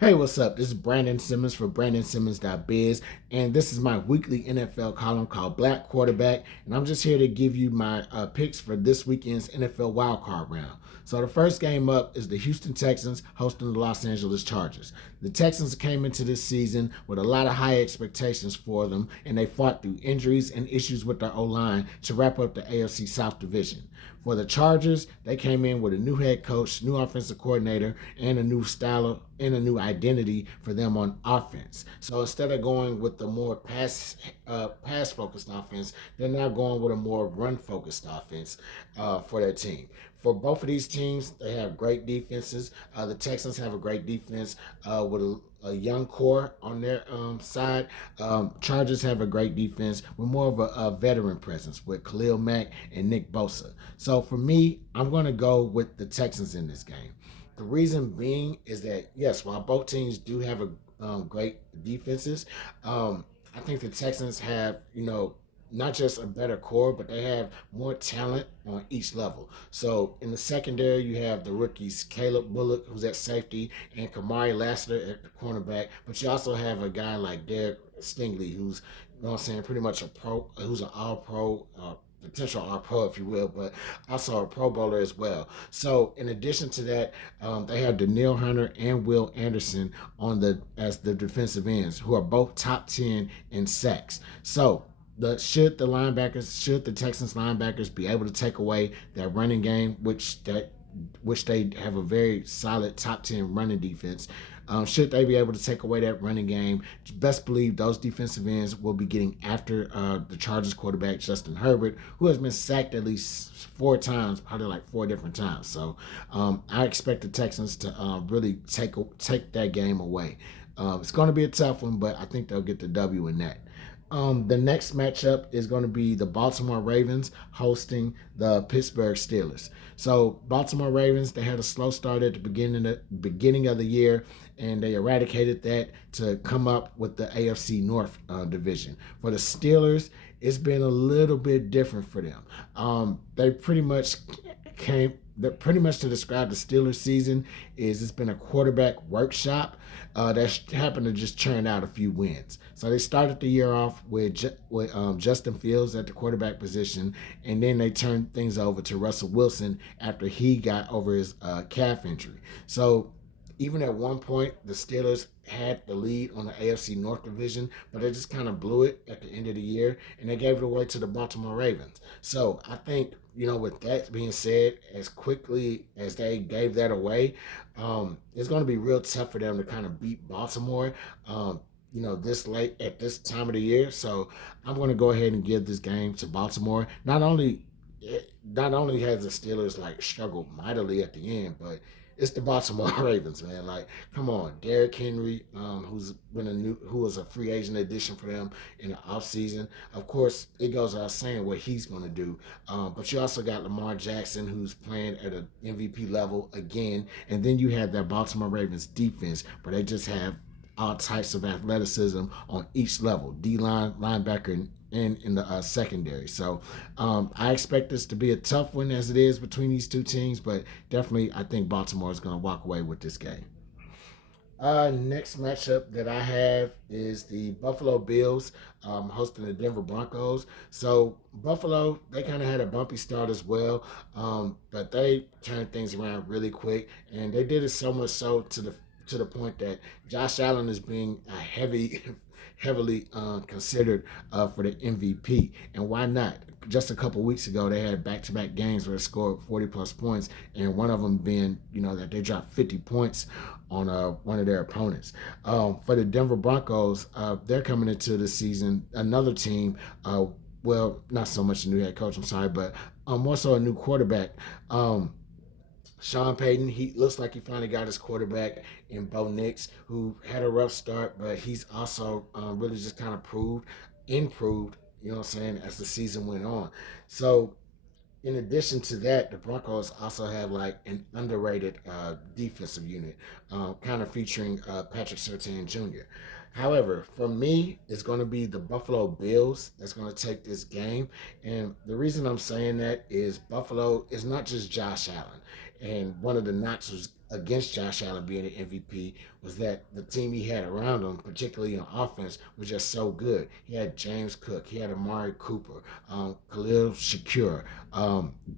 Hey, what's up? This is Brandon Simmons for BrandonSimmons.biz, and this is my weekly NFL column called Black Quarterback. And I'm just here to give you my picks for this weekend's NFL wildcard round. So, the first game up is the Houston Texans hosting the Los Angeles Chargers. The Texans came into this season with a lot of high expectations for them, and they fought through injuries and issues with their O line to wrap up the AFC South Division. For the Chargers, they came in with a new head coach, new offensive coordinator, and a new style and a new identity for them on offense. So instead of going with the more pass focused offense, they're now going with a more run focused offense for their team. For both of these teams, they have great defenses. The Texans have a great defense with a young core on their side. Chargers have a great defense with more of a veteran presence with Khalil Mack and Nick Bosa. So for me, I'm going to go with the Texans in this game. The reason being is that, yes, while both teams do have a great defenses, I think the Texans have, not just a better core, but they have more talent on each level. So in the secondary, you have the rookies Caleb Bullock, who's at safety, and Kamari Lassiter at the cornerback. But you also have a guy like Derek Stingley, who's, pretty much a pro, who's an all pro. Potential all pro, if you will, but also a Pro Bowler as well. So, in addition to that, they have Daniil Hunter and Will Anderson on the as the defensive ends, who are both top 10 in sacks. So, should the Texans linebackers be able to take away that running game, which they have a very solid top 10 running defense. Should they be able to take away that running game, best believe those defensive ends will be getting after the Chargers quarterback, Justin Herbert, who has been sacked at least 4 times, probably like 4 different times. So I expect the Texans to really take that game away. It's going to be a tough one, but I think they'll get the W in that. The next matchup is going to be the Baltimore Ravens hosting the Pittsburgh Steelers. So Baltimore Ravens, they had a slow start at the beginning of the year, and they eradicated that to come up with the AFC North division. For the Steelers, it's been a little bit different for them. They pretty much came. Pretty much to describe the Steelers season is it's been a quarterback workshop that happened to just churn out a few wins. So they started the year off with Justin Fields at the quarterback position, and then they turned things over to Russell Wilson after he got over his calf injury. So even at one point, the Steelers had the lead on the AFC North division, but they just kind of blew it at the end of the year, and they gave it away to the Baltimore Ravens. So I think, with that being said, as quickly as they gave that away, it's going to be real tough for them to kind of beat Baltimore. This late at this time of the year. So I'm going to go ahead and give this game to Baltimore. Not only has the Steelers like struggled mightily at the end, but it's the Baltimore Ravens, man. Like, come on, Derrick Henry, who was a free agent addition for them in the offseason. Of course, it goes without saying what he's going to do. But you also got Lamar Jackson, who's playing at an MVP level again, and then you have that Baltimore Ravens defense, where they just have all types of athleticism on each level, D line, linebacker, and in the secondary. So I expect this to be a tough one as it is between these two teams, but definitely I think Baltimore is going to walk away with this game. Next matchup that I have is the Buffalo Bills hosting the Denver Broncos. So Buffalo, they kind of had a bumpy start as well, but they turned things around really quick, and they did it so much so to the point that Josh Allen is being a heavily considered for the MVP. And why not? Just a couple weeks ago, they had back-to-back games where they scored 40 plus points, and one of them being, that they dropped 50 points on one of their opponents. For the Denver Broncos, they're coming into the season another team. Well, not so much a new head coach, I'm sorry, but more so a new quarterback. Sean Payton, he looks like he finally got his quarterback in Bo Nix, who had a rough start, but he's also really just kind of improved, as the season went on. So, in addition to that, the Broncos also have like an underrated defensive unit, kind of featuring Patrick Surtain Jr. However, for me, it's going to be the Buffalo Bills that's going to take this game. And the reason I'm saying that is Buffalo is not just Josh Allen. And one of the knocks was against Josh Allen being an MVP was that the team he had around him, particularly on offense, was just so good. He had James Cook, he had Amari Cooper, Khalil Shakur,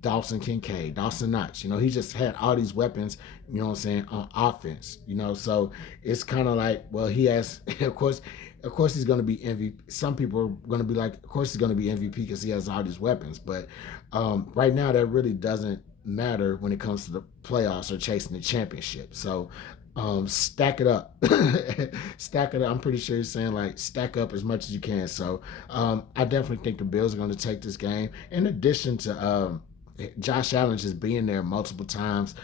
Dawson Kincaid, Dawson Knox. He just had all these weapons, what I'm saying, on offense. So it's kind of like, well, he has, of course, he's going to be MVP. Some people are going to be like, of course, he's going to be MVP because he has all these weapons. But right now, that really doesn't matter when it comes to the playoffs or chasing the championship. So stack it up. Stack it up. I'm pretty sure he's saying like stack up as much as you can. So I definitely think the Bills are going to take this game. In addition to Josh Allen just being there multiple times,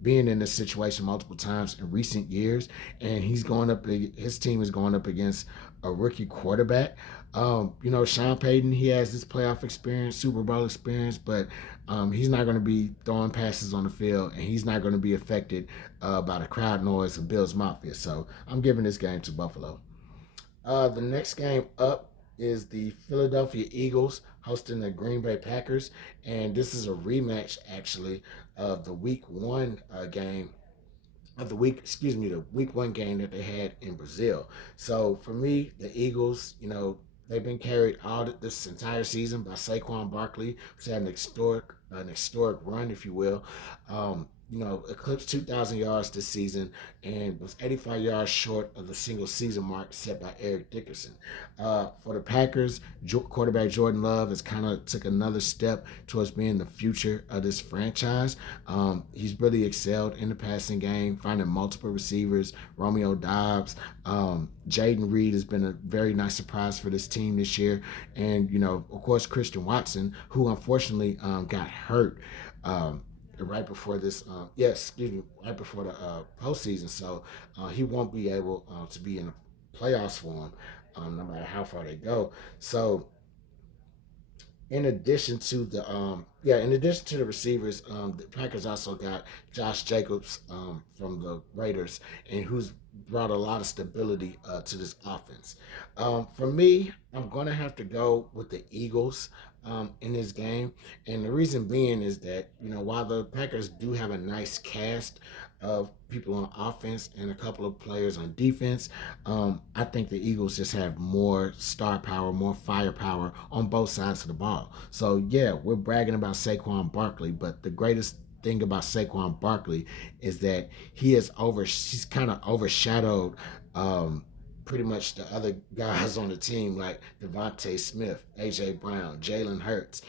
being in this situation multiple times in recent years, and he's going up. His team is going up against a rookie quarterback. Sean Payton, he has this playoff experience, Super Bowl experience, but he's not going to be throwing passes on the field, and he's not going to be affected by the crowd noise of Bills Mafia. So I'm giving this game to Buffalo. The next game up is the Philadelphia Eagles hosting the Green Bay Packers, and this is a rematch actually of the Week One game of the week, excuse me, the Week One game that they had in Brazil. So for me, the Eagles, they've been carried all this entire season by Saquon Barkley, who's had an historic run, if you will. Eclipsed 2,000 yards this season and was 85 yards short of the single season mark set by Eric Dickerson. For the Packers, quarterback Jordan Love has kind of took another step towards being the future of this franchise. He's really excelled in the passing game, finding multiple receivers. Romeo Dobbs, Jaden Reed has been a very nice surprise for this team this year, and of course, Christian Watson, who unfortunately got hurt. Right before this, excuse me, right before the postseason, so he won't be able to be in the playoffs for him, no matter how far they go. So in addition to the receivers, the Packers also got Josh Jacobs from the Raiders, and who's brought a lot of stability to this offense. For me, I'm gonna have to go with the Eagles in this game, and the reason being is that while the Packers do have a nice cast of people on offense and a couple of players on defense, I think the Eagles just have more star power, more firepower on both sides of the ball. So yeah, we're bragging about Saquon Barkley, but the greatest thing about Saquon Barkley is that he's kind of overshadowed pretty much the other guys on the team like Devontae Smith, AJ Brown, Jalen Hurts,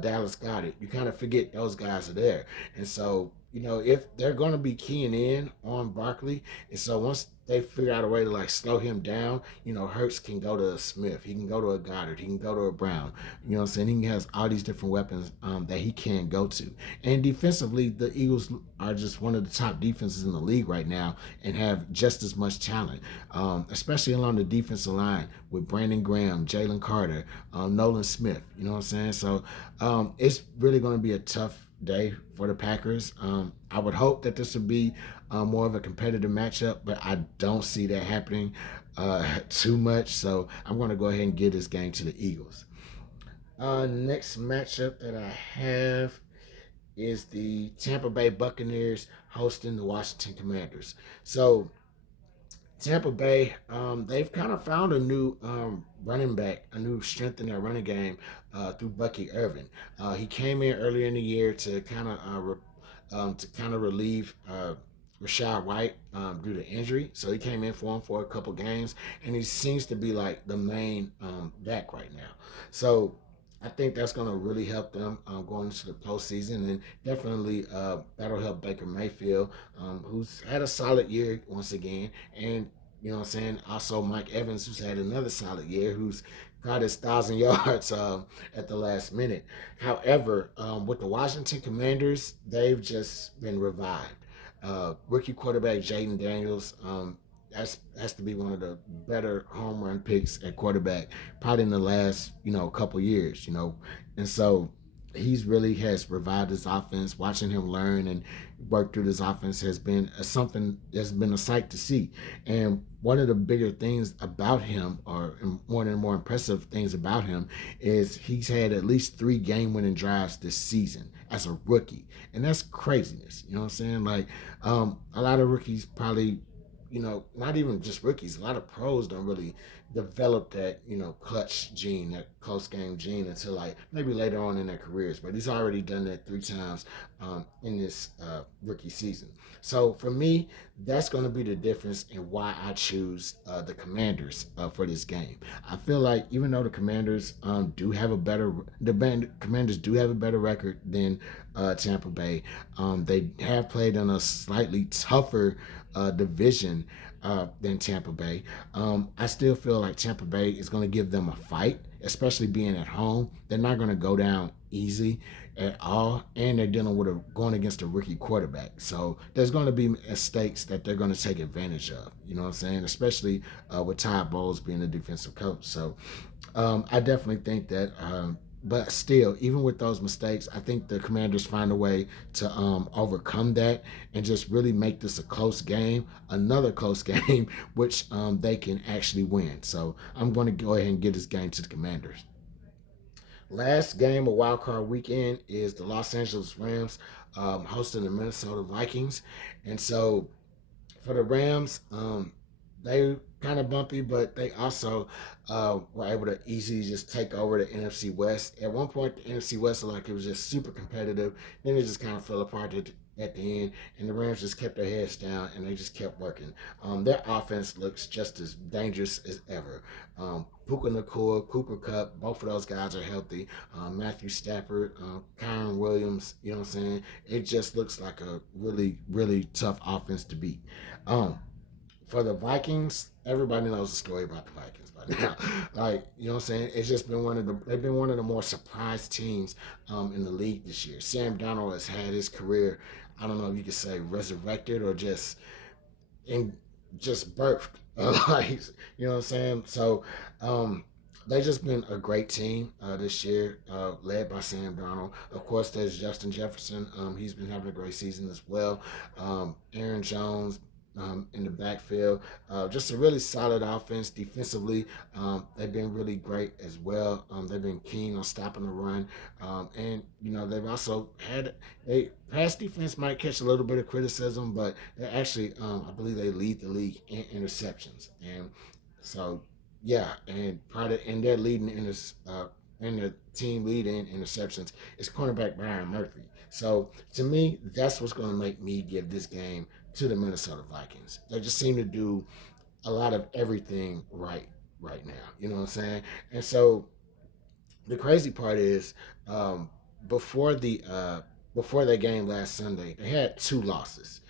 Dallas Goddard. You kind of forget those guys are there, and so if they're going to be keying in on Barkley, and so once they figure out a way to like slow him down, Hurts can go to a Smith, he can go to a Goddard, he can go to a Brown. What I'm saying? He has all these different weapons that he can go to. And defensively, the Eagles are just one of the top defenses in the league right now and have just as much talent, especially along the defensive line with Brandon Graham, Jalen Carter, Nolan Smith. You know what I'm saying? So it's really going to be a tough day for the Packers. I would hope that this would be more of a competitive matchup, but I don't see that happening too much. So I'm going to go ahead and give this game to the Eagles. Next matchup that I have is the Tampa Bay Buccaneers hosting the Washington Commanders. So Tampa Bay, they've kind of found a new running back, a new strength in their running game through Bucky Irvin. He came in earlier in the year to kind of relieve Rashad White due to injury. So he came in for him for a couple games, and he seems to be like the main back right now. So I think that's going to really help them going into the postseason, and definitely that'll help Baker Mayfield, who's had a solid year once again, and what I'm saying. Also, Mike Evans, who's had another solid year, who's got his 1,000 yards at the last minute. However, with the Washington Commanders, they've just been revived. Rookie quarterback Jaden Daniels, that's has to be one of the better home run picks at quarterback, probably in the last couple years. And so he's really has revived his offense. Watching him learn and work through this offense has been something that's been a sight to see. And one of the bigger things about him, or one of the more impressive things about him, is he's had at least 3 game-winning drives this season as a rookie, and that's craziness. You know what I'm saying? Like, a lot of rookies probably, not even just rookies, a lot of pros don't really develop that, clutch gene, that close game gene until like maybe later on in their careers. But he's already done that 3 times in this rookie season. So for me, that's going to be the difference in why I choose the Commanders for this game. I feel like even though the Commanders Commanders do have a better record than Tampa Bay. They have played in a slightly tougher division than Tampa Bay. I still feel like Tampa Bay is going to give them a fight, especially being at home. They're not going to go down easy at all, and they're dealing with going against a rookie quarterback. So there's going to be mistakes that they're going to take advantage of. You know what I'm saying? Especially with Todd Bowles being the defensive coach. So I definitely think that. But still, even with those mistakes, I think the Commanders find a way to overcome that and just really make this a close game, another close game, which they can actually win. So I'm going to go ahead and give this game to the Commanders. Last game of Wild Card Weekend is the Los Angeles Rams hosting the Minnesota Vikings, and so for the Rams, they kind of bumpy, but they also were able to easily just take over the NFC West. At one point, the NFC West looked like it was just super competitive. Then it just kind of fell apart at the end, and the Rams just kept their heads down and they just kept working. Their offense looks just as dangerous as ever. Puka Nakua, Cooper Cup, both of those guys are healthy. Matthew Stafford, Kyron Williams, you know what I'm saying? It just looks like a really, really tough offense to beat. Um, for the Vikings, everybody knows the story about the Vikings by now. Like, you know what I'm saying? It's just been they've been one of the more surprised teams in the league this year. Sam Darnold has had his career, I don't know if you could say resurrected or in just birthed. Like, you know what I'm saying? So they've just been a great team this year, led by Sam Darnold. Of course, there's Justin Jefferson. He's been having a great season as well. Aaron Jones, in the backfield. Just a really solid offense defensively. They've been really great as well. They've been keen on stopping the run, and they've also had they pass defense might catch a little bit of criticism, but they actually I believe they lead the league in interceptions, and so yeah, and part of and they're leading in this. And the team lead in interceptions is cornerback Byron Murphy. So to me, that's what's going to make me give this game to the Minnesota Vikings. They just seem to do a lot of everything right now. You know what I'm saying? And so the crazy part is, um, before the before their game last Sunday, they had 2 losses.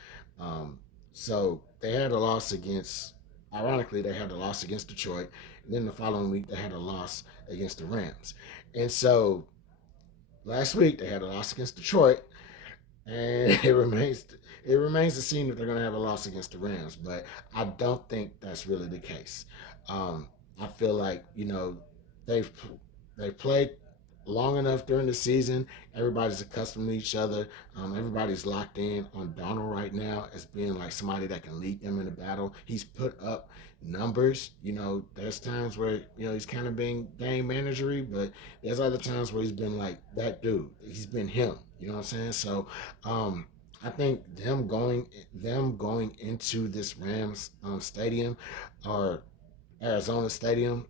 So they had a loss against. Ironically, they had a loss against Detroit, and then the following week they had a loss against the Rams. And so last week they had a loss against Detroit, and it remains to see if they're going to have a loss against the Rams. But I don't think that's really the case. I feel like they've they've played long enough during the season. Everybody's accustomed to each other. Everybody's locked in on Donald right now as being like somebody that can lead them in the battle. He's put up numbers. There's times where he's kind of being game managery, but there's other times where he's been like that dude. He's been him. You know what I'm saying? So I think them going into this Rams stadium or Arizona Stadium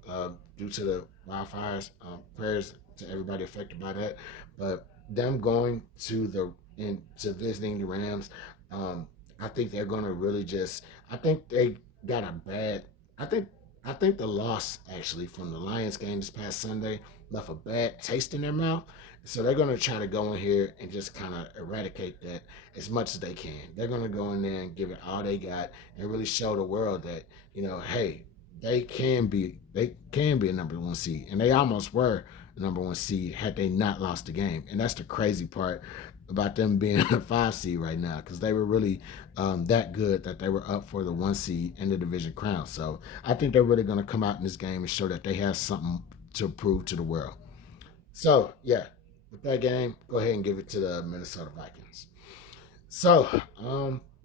due to the wildfires. Prayers to everybody affected by that. But them going to visiting the Rams, I think they're going to really just. I think they got a bad. I think I think the loss actually from the Lions game this past Sunday left a bad taste in their mouth. So they're going to try to go in here and just kind of eradicate that as much as they can. They're going to go in there and give it all they got and really show the world that hey, they can be a number 1 seed, and they almost were the number 1 seed had they not lost the game. And that's the crazy part about them being a 5 seed right now, because they were really that good that they were up for the 1 seed in the division crown. So I think they're really going to come out in this game and show that they have something to prove to the world. So yeah, with that game, go ahead and give it to the Minnesota Vikings. So,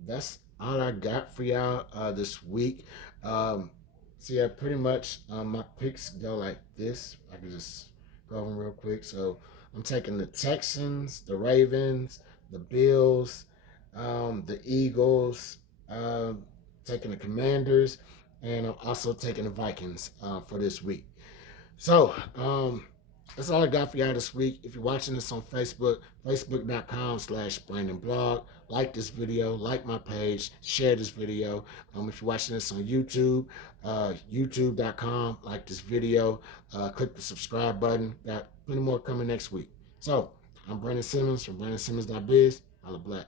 that's all I got for y'all this week. Um, so yeah, pretty much my picks go like this. I can just go over them real quick. So I'm taking the Texans, the Ravens, the Bills, the Eagles, taking the Commanders, and I'm also taking the Vikings for this week. So, that's all I got for y'all this week. If you're watching this on Facebook, facebook.com/BrandonBlog. Like this video, like my page, share this video. If you're watching this on YouTube, youtube.com, like this video, click the subscribe button. Got plenty more coming next week. So, I'm Brandon Simmons from BrandonSimmons.biz. Holla black.